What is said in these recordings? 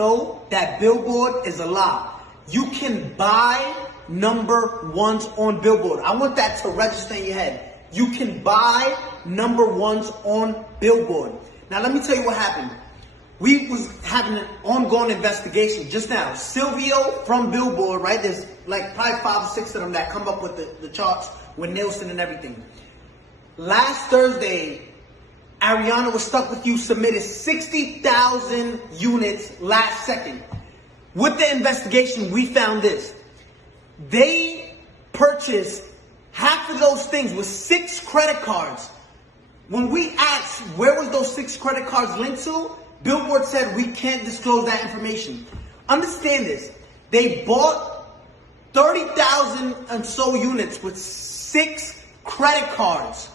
know that Billboard is a lie. You can buy number ones on Billboard. I want that to register in your head. You can buy number ones on Billboard. Now let me tell you what happened. We was having an ongoing investigation just now. Silvio from Billboard, right? There's like probably 5 or 6 of them that come up with the charts with Nielsen and everything. Last Thursday, Ariana Was Stuck With You submitted 60,000 units last second. With the investigation, we found this. They purchased half of those things with 6 credit cards. When we asked where was those 6 credit cards linked to, Billboard said we can't disclose that information. Understand this. They bought 30,000 and so units with 6 credit cards.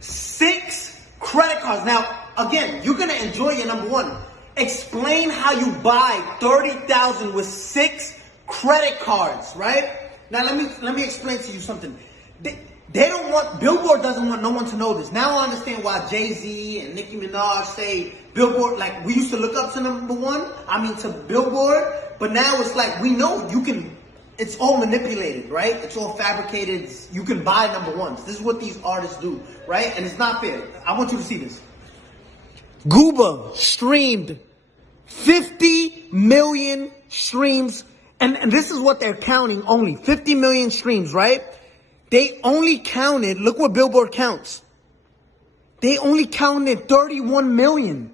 6 credit cards. Now, again, you're going to enjoy your number one. Explain how you buy 30,000 with 6 credit cards, right? Now, let me explain to you something. They don't want, Billboard doesn't want no one to know this. Now I understand why Jay-Z and Nicki Minaj say Billboard, like we used to look up to number one, to Billboard, but now it's like we know you can, it's all manipulated, right? It's all fabricated. You can buy number ones. This is what these artists do, right? And it's not fair. I want you to see this. Gooba streamed 50 million streams, and this is what they're counting only, 50 million streams, right? They only counted, look what Billboard counts. They only counted 31 million.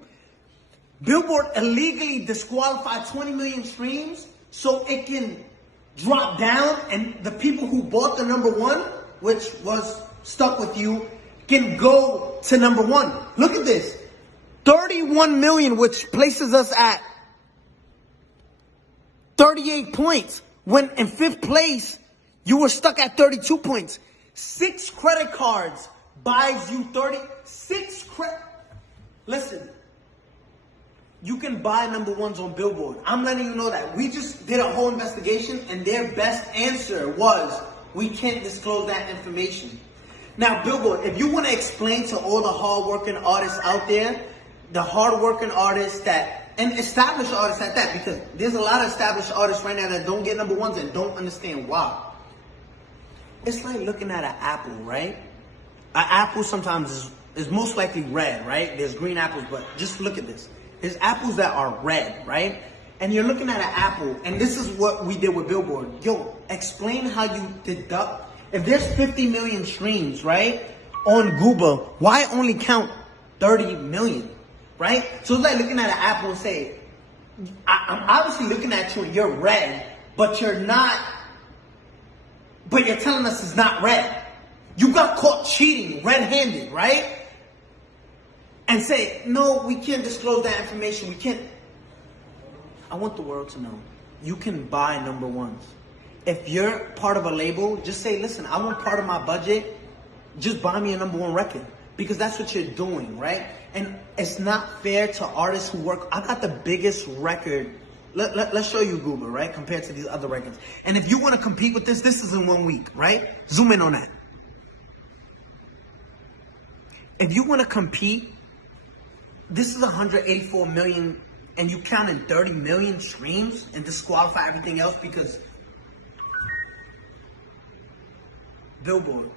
Billboard illegally disqualified 20 million streams so it can drop down and the people who bought the number one, which was Stuck With You, can go to number one. Look at this. 31 million, which places us at 38 points. When in 5th place, you were stuck at 32 points. 6 credit cards buys you 36 credit. Listen, you can buy number ones on Billboard. I'm letting you know that. We just did a whole investigation and their best answer was, we can't disclose that information. Now, Billboard, if you want to explain to all the hardworking artists out there, the hardworking artists that, and established artists at that, because there's a lot of established artists right now that don't get number ones and don't understand why. It's like looking at an apple, right? An apple sometimes is most likely red, right? There's green apples, but just look at this. There's apples that are red, right? And you're looking at an apple, and this is what we did with Billboard. Yo, explain how you deduct. If there's 50 million streams, right, on Gooba, why only count 30 million, right? So it's like looking at an apple and say, I'm obviously looking at you and you're red, but you're not. But you're telling us it's not red. You got caught cheating red-handed, right? And say, no, we can't disclose that information. We can't. I want the world to know. You can buy number ones. If you're part of a label, just say, listen, I want part of my budget. Just buy me a number one record. Because that's what you're doing, right? And it's not fair to artists who work. I got the biggest record. Let's show you Gooba, right? Compared to these other records. And if you want to compete with this is in 1 week, right? Zoom in on that. If you want to compete, this is 184 million and you count in 30 million streams and disqualify everything else because Billboard.